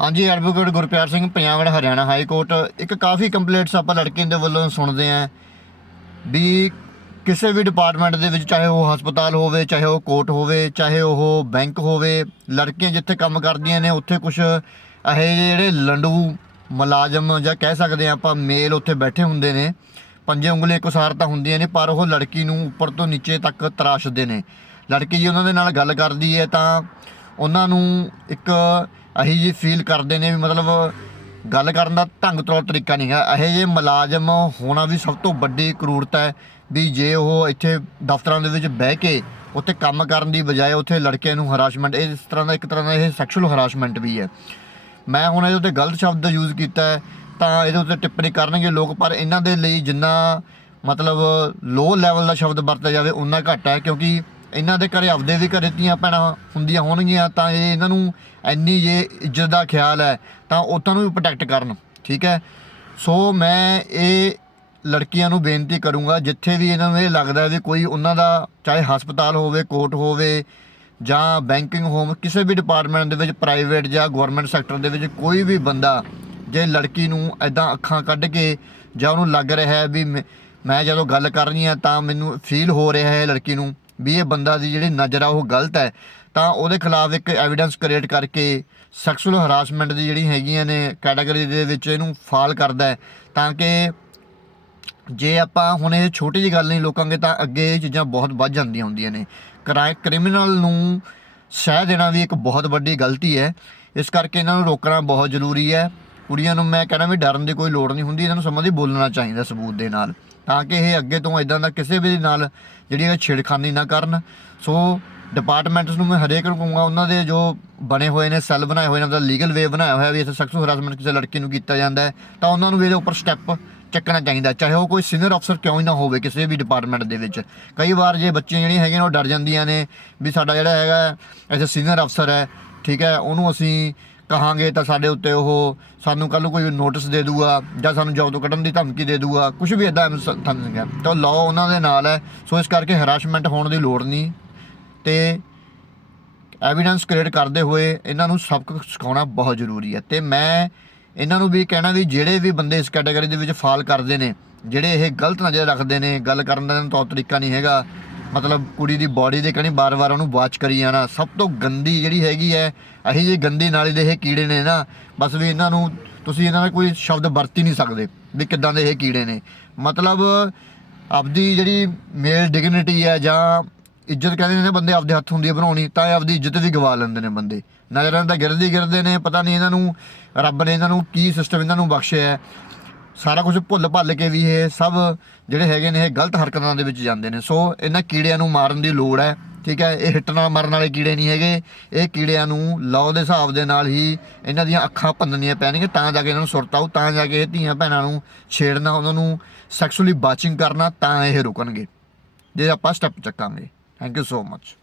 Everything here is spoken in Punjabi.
ਹਾਂਜੀ advocate Gurpyar Singh Punjab Haryana high court ਇੱਕ ਕਾਫੀ ਕੰਪਲੇਂਟਸ ਆਪਾਂ ਲੜਕੀਆਂ ਦੇ ਵੱਲੋਂ ਸੁਣਦੇ ਆਂ ਵੀ ਕਿਸੇ ਵੀ ਡਿਪਾਰਟਮੈਂਟ ਦੇ ਵਿੱਚ ਚਾਹੇ ਉਹ ਹਸਪਤਾਲ ਹੋਵੇ, ਚਾਹੇ ਉਹ ਕੋਰਟ ਹੋਵੇ, ਚਾਹੇ ਉਹ ਬੈਂਕ ਹੋਵੇ, ਲੜਕੀਆਂ ਜਿੱਥੇ ਕੰਮ ਕਰਦੀਆਂ ਨੇ, ਉੱਥੇ ਕੁਝ ਇਹ ਜਿਹੇ ਜਿਹੜੇ ਲੰਡੂ ਮੁਲਾਜ਼ਮ ਜਾਂ ਕਹਿ ਸਕਦੇ ਆ ਆਪਾਂ ਮੇਲ ਉੱਥੇ ਬੈਠੇ ਹੁੰਦੇ ਨੇ, ਪੰਜੇ ਉਂਗਲੀਆਂ ਇੱਕਸਾਰ ਤਾਂ ਹੁੰਦੀਆਂ ਨੇ, ਪਰ ਉਹ ਲੜਕੀ ਨੂੰ ਉੱਪਰ ਤੋਂ ਨੀਚੇ ਤੱਕ ਤਰਾਸ਼ਦੇ ਨੇ। ਲੜਕੀ ਜੀ ਉਹਨਾਂ ਦੇ ਨਾਲ ਗੱਲ ਕਰਦੀ ਹੈ ਤਾਂ ਉਹਨਾਂ ਨੂੰ ਇੱਕ ਅਸੀਂ ਜੀ ਫੀਲ ਕਰਦੇ ਨੇ ਵੀ ਮਤਲਬ ਗੱਲ ਕਰਨ ਦਾ ਢੰਗ ਤੌਰ ਤਰੀਕਾ ਨਹੀਂ ਹੈ। ਇਹੋ ਜਿਹੇ ਮੁਲਾਜ਼ਮ ਹੋਣਾ ਵੀ ਸਭ ਤੋਂ ਵੱਡੀ ਕਰੂਰਤ ਹੈ ਵੀ ਜੇ ਉਹ ਇੱਥੇ ਦਫ਼ਤਰਾਂ ਦੇ ਵਿੱਚ ਬਹਿ ਕੇ ਉੱਥੇ ਕੰਮ ਕਰਨ ਦੀ ਬਜਾਏ ਉੱਥੇ ਲੜਕਿਆਂ ਨੂੰ ਹਰਾਸਮੈਂਟ ਇਹ ਇਸ ਤਰ੍ਹਾਂ ਦਾ ਇੱਕ ਤਰ੍ਹਾਂ ਦਾ ਇਹ ਸੈਕਸ਼ੂਅਲ ਹਰਾਸਮੈਂਟ ਵੀ ਹੈ। ਮੈਂ ਹੁਣ ਇਹਦੇ ਉੱਤੇ ਗਲਤ ਸ਼ਬਦ ਯੂਜ਼ ਕੀਤਾ ਹੈ, ਤਾਂ ਇਹਦੇ ਉੱਤੇ ਟਿੱਪਣੀ ਕਰਨਗੇ ਲੋਕ, ਪਰ ਇਹਨਾਂ ਦੇ ਲਈ ਜਿੰਨਾ ਮਤਲਬ ਲੋ ਲੈਵਲ ਦਾ ਸ਼ਬਦ ਵਰਤਿਆ ਜਾਵੇ ਉਨਾ ਘੱਟ ਹੈ, ਕਿਉਂਕਿ ਇਹਨਾਂ ਦੇ ਘਰੇ ਆਪਦੇ ਵੀ ਘਰੇ ਧੀਆਂ ਭੈਣਾਂ ਹੁੰਦੀਆਂ ਹੋਣਗੀਆਂ, ਤਾਂ ਇਹ ਇਹਨਾਂ ਨੂੰ ਇੰਨੀ ਜੇ ਇੱਜ਼ਤ ਦਾ ਖਿਆਲ ਹੈ, ਤਾਂ ਉਹਨਾਂ ਨੂੰ ਵੀ ਪ੍ਰੋਟੈਕਟ ਕਰਨ, ਠੀਕ ਹੈ? ਸੋ ਮੈਂ ਇਹ ਲੜਕੀਆਂ ਨੂੰ ਬੇਨਤੀ ਕਰੂੰਗਾ, ਜਿੱਥੇ ਵੀ ਇਹਨਾਂ ਨੂੰ ਇਹ ਲੱਗਦਾ ਵੀ ਕੋਈ ਉਹਨਾਂ ਦਾ, ਚਾਹੇ ਹਸਪਤਾਲ ਹੋਵੇ, ਕੋਰਟ ਹੋਵੇ, ਜਾਂ ਬੈਂਕਿੰਗ ਹੋਮ ਕਿਸੇ ਵੀ ਡਿਪਾਰਟਮੈਂਟ ਦੇ ਵਿੱਚ ਪ੍ਰਾਈਵੇਟ ਜਾਂ ਗਵਰਨਮੈਂਟ ਸੈਕਟਰ ਦੇ ਵਿੱਚ ਕੋਈ ਵੀ ਬੰਦਾ, ਜੇ ਲੜਕੀ ਨੂੰ ਐਦਾਂ ਅੱਖਾਂ ਕੱਢ ਕੇ ਜਾਂ ਉਹਨੂੰ ਲੱਗ ਰਿਹਾ ਹੈ ਵੀ ਮੈਂ- ਮੈਂ ਜਦੋਂ ਗੱਲ ਕਰਨੀ ਹਾਂ ਤਾਂ ਮੈਨੂੰ ਫੀਲ ਹੋ ਰਿਹਾ ਹੈ ਲੜਕੀ ਨੂੰ। ਵੀ ਇਹ ਬੰਦਾ ਦੀ ਜਿਹੜੀ ਨਜ਼ਰ ਆ ਉਹ ਗਲਤ ਹੈ, ਤਾਂ ਉਹਦੇ ਖਿਲਾਫ ਇੱਕ ਐਵੀਡੈਂਸ ਕ੍ਰੀਏਟ ਕਰਕੇ ਸੈਕਸ਼ੂਅਲ ਹਰਾਸਮੈਂਟ ਦੀ ਜਿਹੜੀ ਹੈਗੀਆਂ ਨੇ ਕੈਟਾਗਰੀ ਦੇ ਵਿੱਚ ਇਹਨੂੰ ਫਾਲ ਕਰਦਾ ਹੈ, ਤਾਂ ਕਿ ਜੇ ਆਪਾਂ ਹੁਣ ਇਹ ਛੋਟੀ ਜੀ ਗੱਲ ਨਹੀਂ ਲੋਕਾਂਗੇ ਤਾਂ ਅੱਗੇ ਇਹ ਚੀਜ਼ਾਂ ਬਹੁਤ ਵੱਧ ਜਾਂਦੀਆਂ ਹੁੰਦੀਆਂ ਨੇ। ਕ੍ਰਾਈ, ਕ੍ਰਿਮੀਨਲ ਨੂੰ ਸਹਿ ਦੇਣਾ ਵੀ ਇੱਕ ਬਹੁਤ ਵੱਡੀ ਗਲਤੀ ਹੈ, ਇਸ ਕਰਕੇ ਇਹਨਾਂ ਨੂੰ ਰੋਕਣਾ ਬਹੁਤ ਜ਼ਰੂਰੀ ਹੈ। ਕੁੜੀਆਂ ਨੂੰ ਮੈਂ ਕਹਿੰਦਾ ਵੀ ਡਰਨ ਦੀ ਕੋਈ ਲੋੜ ਨਹੀਂ ਹੁੰਦੀ, ਇਹਨਾਂ ਨੂੰ ਸਮਾਂ ਦੀ ਬੋਲਣਾ ਚਾਹੀਦਾ ਸਬੂਤ ਦੇ ਨਾਲ। ਤਾਂ ਕਿ ਇਹ ਅੱਗੇ ਤੋਂ ਇਦਾਂ ਦਾ ਕਿਸੇ ਵੀ ਨਾਲ ਜਿਹੜੀ ਇਹ ਛੇੜਖਾਨੀ ਨਾ ਕਰਨ। ਸੋ ਡਿਪਾਰਟਮੈਂਟਸ ਨੂੰ ਮੈਂ ਹਰੇਕ ਨੂੰ ਕਹੂੰਗਾ, ਉਹਨਾਂ ਦੇ ਜੋ ਬਣੇ ਹੋਏ ਨੇ ਸੈੱਲ ਬਣਾਏ ਹੋਏ ਨੇ, ਉਹਦਾ ਲੀਗਲ ਵੇ ਬਣਾਇਆ ਹੋਇਆ ਵੀ ਇੱਥੇ ਸੈਕਸੁਅਲ ਹਰਾਸਮੈਂਟ ਕਿਸੇ ਲੜਕੀ ਨੂੰ ਕੀਤਾ ਜਾਂਦਾ ਹੈ, ਤਾਂ ਉਹਨਾਂ ਨੂੰ ਵੀ ਇਹਦੇ ਉੱਪਰ ਸਟੈਪ ਚੱਕਣਾ ਚਾਹੀਦਾ ਚਾਹੇ ਉਹ ਕੋਈ ਸੀਨੀਅਰ ਅਫਸਰ ਕਿਉਂ ਹੀ ਨਾ ਹੋਵੇ ਕਿਸੇ ਵੀ ਡਿਪਾਰਟਮੈਂਟ ਦੇ ਵਿੱਚ। ਕਈ ਵਾਰ ਜੇ ਬੱਚੀਆਂ ਜਿਹੜੀਆਂ ਹੈਗੀਆਂ ਨੇ, ਉਹ ਡਰ ਜਾਂਦੀਆਂ ਨੇ ਵੀ ਸਾਡਾ ਜਿਹੜਾ ਹੈਗਾ ਐਸੇ ਸੀਨੀਅਰ ਅਫਸਰ ਹੈ, ਠੀਕ ਹੈ, ਉਹਨੂੰ ਅਸੀਂ ਕਹਾਂਗੇ ਤਾਂ ਸਾਡੇ ਉੱਤੇ ਉਹ ਸਾਨੂੰ ਕੱਲ ਨੂੰ ਕੋਈ ਨੋਟਿਸ ਦੇ ਦੂਗਾ ਜਾਂ ਸਾਨੂੰ ਜੌਬ ਤੋਂ ਕੱਢਣ ਦੀ ਧਮਕੀ ਦੇ ਦੂਗਾ ਕੁਝ ਵੀ ਇਦਾਂ ਸਮਝ ਹੈ ਤਾਂ ਲਾਅ ਉਹਨਾਂ ਦੇ ਨਾਲ ਹੈ, ਸੋ ਇਸ ਕਰਕੇ ਹਰਾਸਮੈਂਟ ਹੋਣ ਦੀ ਲੋੜ ਨਹੀਂ। ਤੇ ਐਵੀਡੈਂਸ ਕ੍ਰੀਏਟ ਕਰਦੇ ਹੋਏ ਇਹਨਾਂ ਨੂੰ ਸਬਕ ਸਿਖਾਉਣਾ ਬਹੁਤ ਜ਼ਰੂਰੀ ਹੈ। ਤੇ ਮੈਂ ਇਹਨਾਂ ਨੂੰ ਵੀ ਕਹਿਣਾ ਵੀ ਜਿਹੜੇ ਵੀ ਬੰਦੇ ਇਸ ਕੈਟਾਗਰੀ ਦੇ ਵਿੱਚ ਫਾਲ ਕਰਦੇ ਨੇ, ਜਿਹੜੇ ਇਹ ਗਲਤ ਨਜ਼ਰ ਰੱਖਦੇ ਨੇ, ਗੱਲ ਕਰਨ ਦਾ ਤੌਰ ਤਰੀਕਾ ਨਹੀਂ ਹੈਗਾ ਮਤਲਬ ਕੁੜੀ ਦੀ ਬਾਡੀ ਦੇ ਕਣੀ ਬਾਰ-ਬਾਰ ਉਹਨੂੰ ਵਾਚ ਕਰੀ ਜਾਣਾ। ਸਭ ਤੋਂ ਗੰਦੀ ਜਿਹੜੀ ਹੈਗੀ ਹੈ ਅਹੀ ਜੀ ਗੰਦੀ ਨਾਲੀ ਦੇ ਇਹ ਕੀੜੇ ਨੇ ਨਾ। ਬਸ ਵੀ ਇਹਨਾਂ ਨੂੰ ਤੁਸੀਂ ਇਹਨਾਂ ਦਾ ਕੋਈ ਸ਼ਬਦ ਵਰਤ ਹੀ ਨਹੀਂ ਸਕਦੇ ਵੀ ਕਿੱਦਾਂ ਦੇ ਇਹ ਕੀੜੇ ਨੇ। ਮਤਲਬ ਆਪਦੀ ਜਿਹੜੀ ਮੇਲ ਡਿਗਨਿਟੀ ਹੈ ਜਾਂ ਇੱਜ਼ਤ ਕਹਿੰਦੇ ਨੇ ਬੰਦੇ ਆਪਦੇ ਹੱਥ ਹੁੰਦੀ ਹੈ ਬਣਾਉਣੀ, ਤਾਂ ਇਹ ਆਪਦੀ ਇੱਜ਼ਤ ਵੀ ਗਵਾ ਲੈਂਦੇ ਨੇ ਬੰਦੇ। ਨਜ਼ਰਾਂ ਤਾਂ ਗਿਰਦੇ ਗਿਰਦੇ ਨੇ, ਪਤਾ ਨਹੀਂ ਇਹਨਾਂ ਨੂੰ ਰੱਬ ਨੇ ਇਹਨਾਂ ਨੂੰ ਕੀ ਸਿਸਟਮ ਇਹਨਾਂ ਨੂੰ ਬਖਸ਼ਿਆ ਸਾਰਾ ਕੁਝ ਭੁੱਲ ਭੱਲ ਕੇ ਵੀ ਇਹ ਸਭ ਜਿਹੜੇ ਹੈਗੇ ਨੇ ਇਹ ਗਲਤ ਹਰਕਤਾਂ ਦੇ ਵਿੱਚ ਜਾਂਦੇ ਨੇ। ਸੋ ਇਹਨਾਂ ਕੀੜਿਆਂ ਨੂੰ ਮਾਰਨ ਦੀ ਲੋੜ ਹੈ, ਠੀਕ ਹੈ? ਇਹ ਹਿੱਟ ਨਾਲ ਮਰਨ ਵਾਲੇ ਕੀੜੇ ਨਹੀਂ ਹੈਗੇ। ਇਹ ਕੀੜਿਆਂ ਨੂੰ ਲਾਅ ਦੇ ਹਿਸਾਬ ਦੇ ਨਾਲ ਹੀ ਇਹਨਾਂ ਦੀਆਂ ਅੱਖਾਂ ਭੰਨਣੀਆਂ ਪੈਣਗੀਆਂ, ਤਾਂ ਜਾ ਕੇ ਇਹਨਾਂ ਨੂੰ ਸੁਰਤ ਆਊ, ਤਾਂ ਜਾ ਕੇ ਇਹ ਧੀਆਂ ਭੈਣਾਂ ਨੂੰ ਛੇੜਨਾ, ਉਹਨਾਂ ਨੂੰ ਸੈਕਸੁਅਲੀ ਬਾਚਿੰਗ ਕਰਨਾ, ਤਾਂ ਇਹ ਰੁਕਣਗੇ। ਜੇ ਆਪਾਂ step ਚੱਕਾਂਗੇ। Thank you so much